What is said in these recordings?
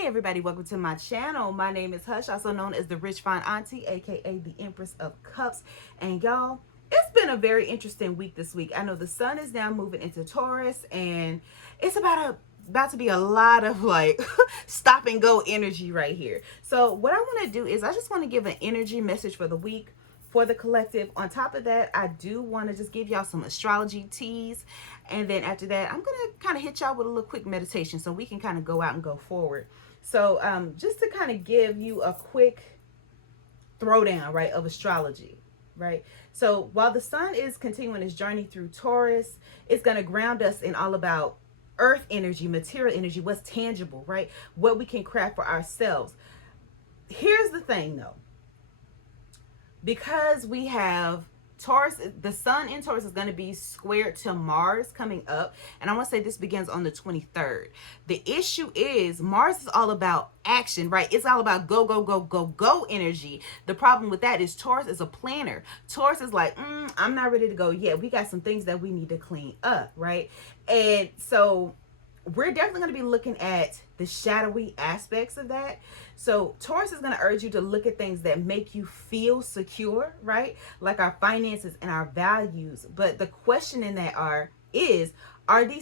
Hey everybody, welcome to my channel. My name is Hush, also known as the Rich Fine Auntie, aka the Empress of Cups. And y'all, it's been a very interesting week this week. I know the sun is now moving into Taurus, and it's about to be a lot of like stop and go energy right here. So what I want to do is I just want to give an energy message for the week for the collective. On top of that, I do want to just give y'all some astrology teas, and then after that I'm gonna kind of hit y'all with a little quick meditation so we can kind of go out and go forward. So just to kind of give you a quick throwdown, right, of astrology, right? So while the sun is continuing its journey through Taurus, it's going to ground us in all about earth energy, material energy, what's tangible, right? What we can craft for ourselves. Here's the thing though, because we have Taurus, the sun in Taurus is going to be squared to Mars coming up. And I want to say this begins on the 23rd. The issue is Mars is all about action, right? It's all about go, go, go, go, go energy. The problem with that is Taurus is a planner. Taurus is like, I'm not ready to go yet. We got some things that we need to clean up, right? And so we're definitely going to be looking at the shadowy aspects of that. So Taurus is going to urge you to look at things that make you feel secure, right? Like our finances and our values. But the question in that are these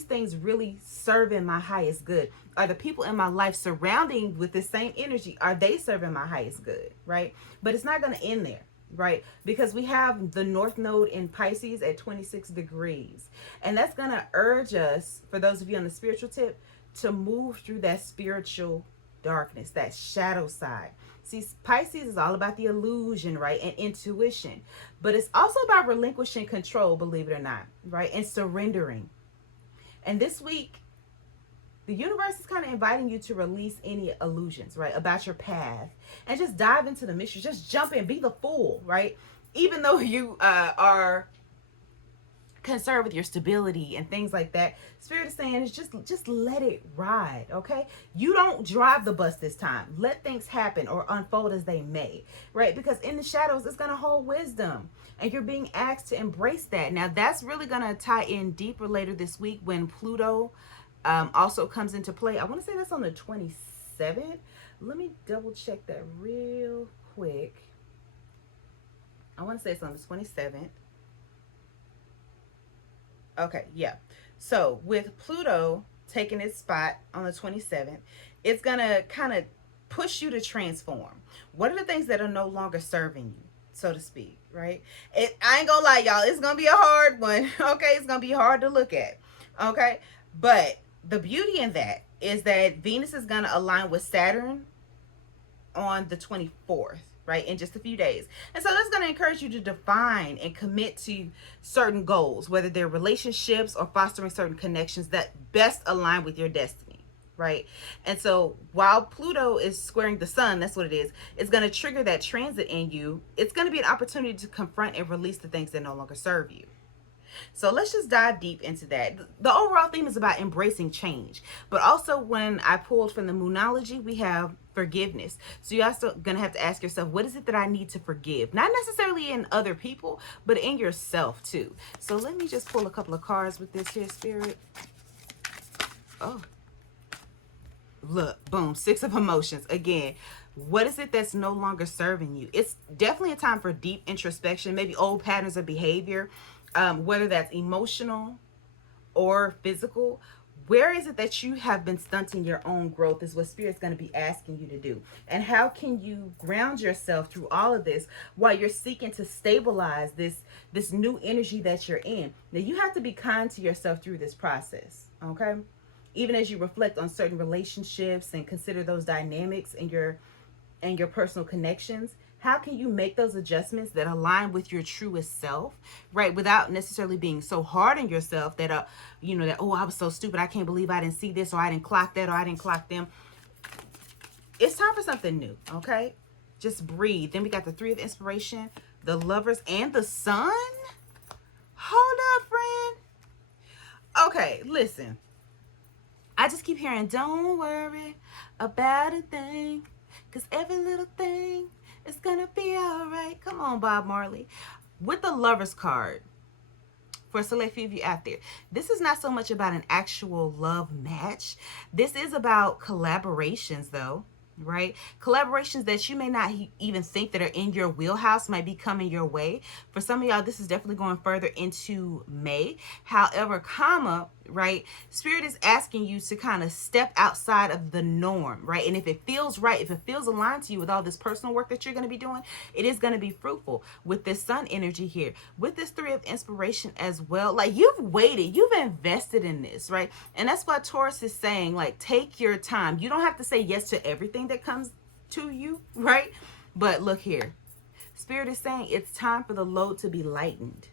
things really serving my highest good? Are the people in my life surrounding with the same energy, are they serving my highest good, right? But it's not going to end there, right? Because we have the North Node in Pisces at 26 degrees. And that's going to urge us, for those of you on the spiritual tip, to move through that spiritual darkness, that shadow side. See, Pisces is all about the illusion, right? And intuition. But it's also about relinquishing control, believe it or not, right? And surrendering. And this week, the universe is kind of inviting you to release any illusions, right, about your path, and just dive into the mystery. Just jump in, be the fool, right? Even though you are concerned with your stability and things like that, Spirit is saying is just let it ride, okay? You don't drive the bus this time. Let things happen or unfold as they may, right? Because in the shadows, it's going to hold wisdom, and you're being asked to embrace that. Now, that's really going to tie in deeper later this week when Pluto also comes into play. I want to say that's on the 27th. Let me double check that real quick. I want to say it's on the 27th. Okay, yeah. So with Pluto taking its spot on the 27th, it's going to kind of push you to transform. What are the things that are no longer serving you, so to speak, right? I ain't gonna lie, y'all. It's going to be a hard one, okay? It's going to be hard to look at, okay? But the beauty in that is that Venus is going to align with Saturn on the 24th, right, in just a few days. And so that's going to encourage you to define and commit to certain goals, whether they're relationships or fostering certain connections that best align with your destiny, right? And so while Pluto is squaring the sun, that's what it is, it's going to trigger that transit in you. It's going to be an opportunity to confront and release the things that no longer serve you. So let's just dive deep into that. The overall theme is about embracing change. But also, when I pulled from the Moonology, we have forgiveness. So you're also going to have to ask yourself, what is it that I need to forgive? Not necessarily in other people, but in yourself too. So let me just pull a couple of cards with this here, Spirit. Oh, look, boom, Six of Emotions. Again, what is it that's no longer serving you? It's definitely a time for deep introspection, maybe old patterns of behavior, whether that's emotional or physical. Where is it that you have been stunting your own growth is what Spirit's going to be asking you to do. And how can you ground yourself through all of this while you're seeking to stabilize this new energy that you're in? Now, you have to be kind to yourself through this process, okay? Even as you reflect on certain relationships and consider those dynamics in your personal connections, how can you make those adjustments that align with your truest self, right? Without necessarily being so hard on yourself that, oh, I was so stupid. I can't believe I didn't see this, or I didn't clock that, or I didn't clock them. It's time for something new, okay? Just breathe. Then we got the Three of Inspiration, the Lovers, and the Sun. Hold up, friend. Okay, listen. I just keep hearing, don't worry about a thing, because every little thing is going to be all right. Come on, Bob Marley. With the Lover's card, for a select few of you out there, this is not so much about an actual love match. This is about collaborations, though, right? Collaborations that you may not even think that are in your wheelhouse might be coming your way. For some of y'all, this is definitely going further into May. However, right, Spirit is asking you to kind of step outside of the norm, right? And if it feels right, if it feels aligned to you with all this personal work that you're going to be doing, it is going to be fruitful with this sun energy here, with this three of inspiration as well. Like, you've waited, you've invested in this, right? And that's why Taurus is saying, like, take your time. You don't have to say yes to everything that comes to you, right? But look here, Spirit is saying it's time for the load to be lightened,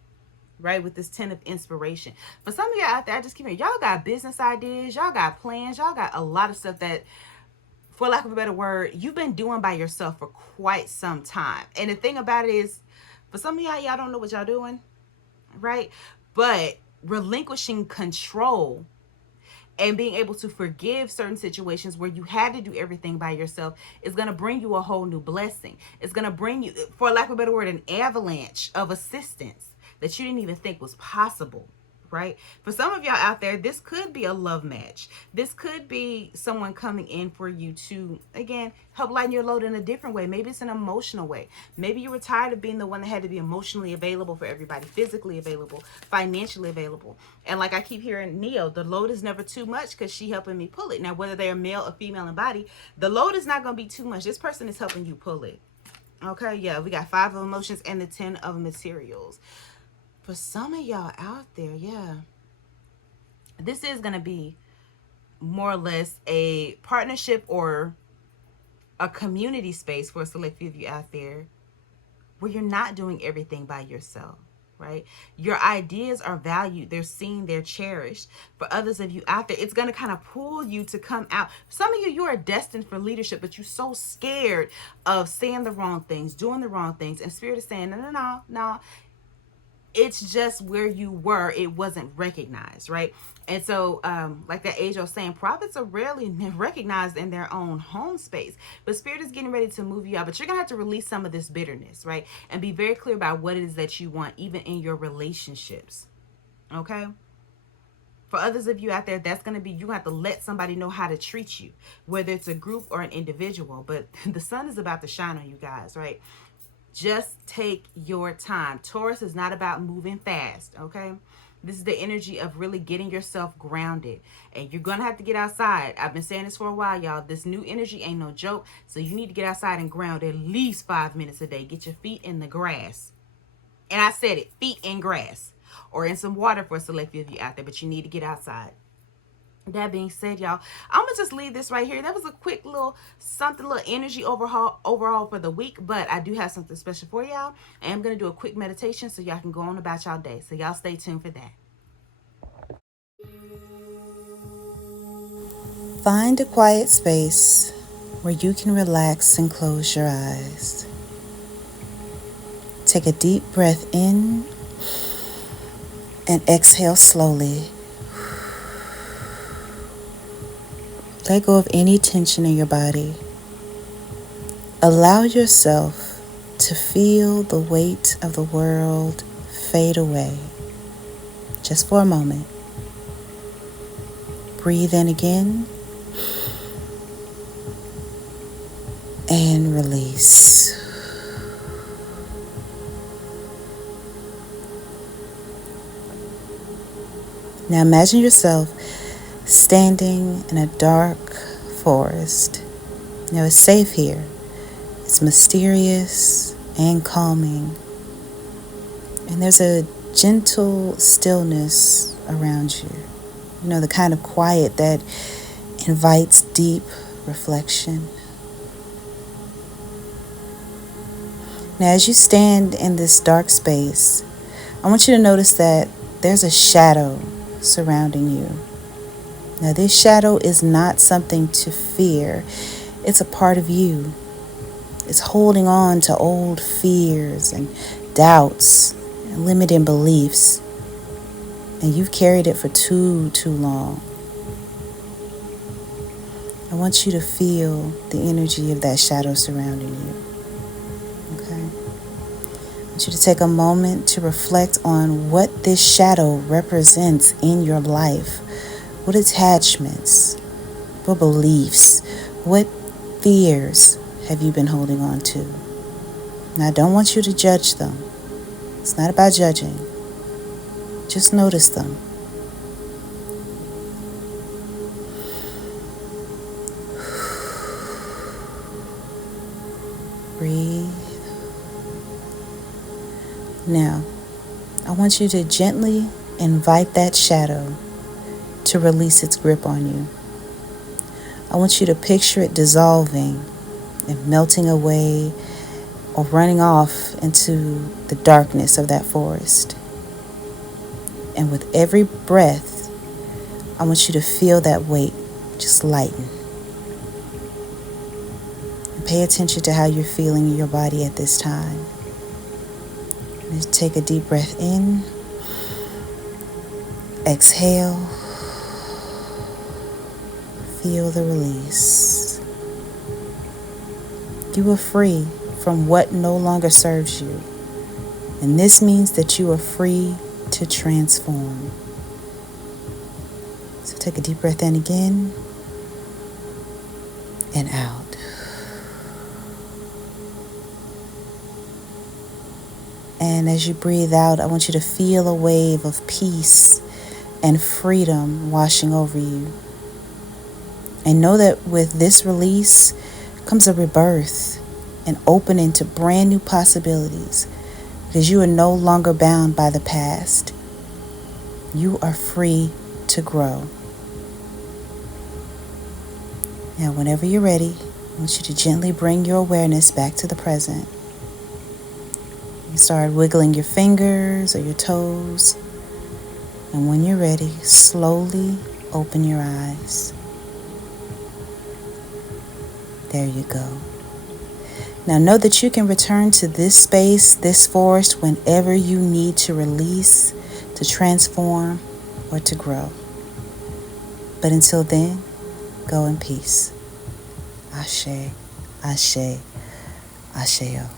right? With this 10 of inspiration. For some of y'all out there, I just keep hearing, y'all got business ideas, y'all got plans, y'all got a lot of stuff that, for lack of a better word, you've been doing by yourself for quite some time. And the thing about it is, for some of y'all don't know what y'all doing, right? But relinquishing control and being able to forgive certain situations where you had to do everything by yourself is going to bring you a whole new blessing. It's going to bring you, for lack of a better word, an avalanche of assistance that you didn't even think was possible, right? For some of y'all out there, this could be a love match. This could be someone coming in for you to, again, help lighten your load in a different way. Maybe it's an emotional way. Maybe you were tired of being the one that had to be emotionally available for everybody, physically available, financially available. And like I keep hearing Neo, the load is never too much because she helping me pull it. Now, whether they're male or female in body, the load is not going to be too much. This person is helping you pull it. Okay, yeah, we got 5 of emotions and the 10 of materials. For some of y'all out there, yeah, this is going to be more or less a partnership or a community space for a select few of you out there where you're not doing everything by yourself, right? Your ideas are valued, they're seen, they're cherished. For others of you out there, it's going to kind of pull you to come out. Some of you, you are destined for leadership, but you're so scared of saying the wrong things, doing the wrong things. And Spirit is saying, no. It's just where you were, it wasn't recognized, right? And so, like that age old saying, prophets are rarely recognized in their own home space. But Spirit is getting ready to move you out. But you're going to have to release some of this bitterness, right? And be very clear about what it is that you want, even in your relationships, okay? For others of you out there, that's going to be, you have to let somebody know how to treat you, whether it's a group or an individual. But the sun is about to shine on you guys, right? Just take your time. Taurus is not about moving fast, okay? This is the energy of really getting yourself grounded. And you're going to have to get outside. I've been saying this for a while, y'all. This new energy ain't no joke. So you need to get outside and ground at least 5 minutes a day. Get your feet in the grass. And I said it, feet in grass. Or in some water for a select few of you out there. But you need to get outside. That being said, y'all, I'm gonna just leave this right here. That was a quick little something, little energy overhaul for the week, but I do have something special for y'all. And I'm gonna do a quick meditation so y'all can go on about y'all day. So y'all stay tuned for that. Find a quiet space where you can relax and close your eyes. Take a deep breath in and exhale slowly. Let go of any tension in your body. Allow yourself to feel the weight of the world fade away. Just for a moment. Breathe in again and release. Now imagine yourself standing in a dark forest. Now it's safe here. It's mysterious and calming. And there's a gentle stillness around you. You know, the kind of quiet that invites deep reflection. Now as you stand in this dark space, I want you to notice that there's a shadow surrounding you. Now this shadow is not something to fear. It's a part of you. It's holding on to old fears and doubts and limiting beliefs. And you've carried it for too long. I want you to feel the energy of that shadow surrounding you. Okay? want you to take a moment to reflect on what this shadow represents in your life. What attachments, what beliefs, what fears have you been holding on to? Now, I don't want you to judge them. It's not about judging. Just notice them. Breathe. Now, I want you to gently invite that shadow to release its grip on you. I want you to picture it dissolving and melting away or running off into the darkness of that forest. And with every breath, I want you to feel that weight just lighten. And pay attention to how you're feeling in your body at this time. Just take a deep breath in. Exhale. Feel the release. You are free from what no longer serves you. And this means that you are free to transform. So take a deep breath in again and out. And as you breathe out, I want you to feel a wave of peace and freedom washing over you. And know that with this release comes a rebirth, an opening to brand new possibilities, because you are no longer bound by the past. You are free to grow. Now, whenever you're ready, I want you to gently bring your awareness back to the present. You start wiggling your fingers or your toes. And when you're ready, slowly open your eyes. There you go. Now know that you can return to this space, this forest, whenever you need to release, to transform, or to grow. But until then, go in peace. Ashe, Ashe, Asheo.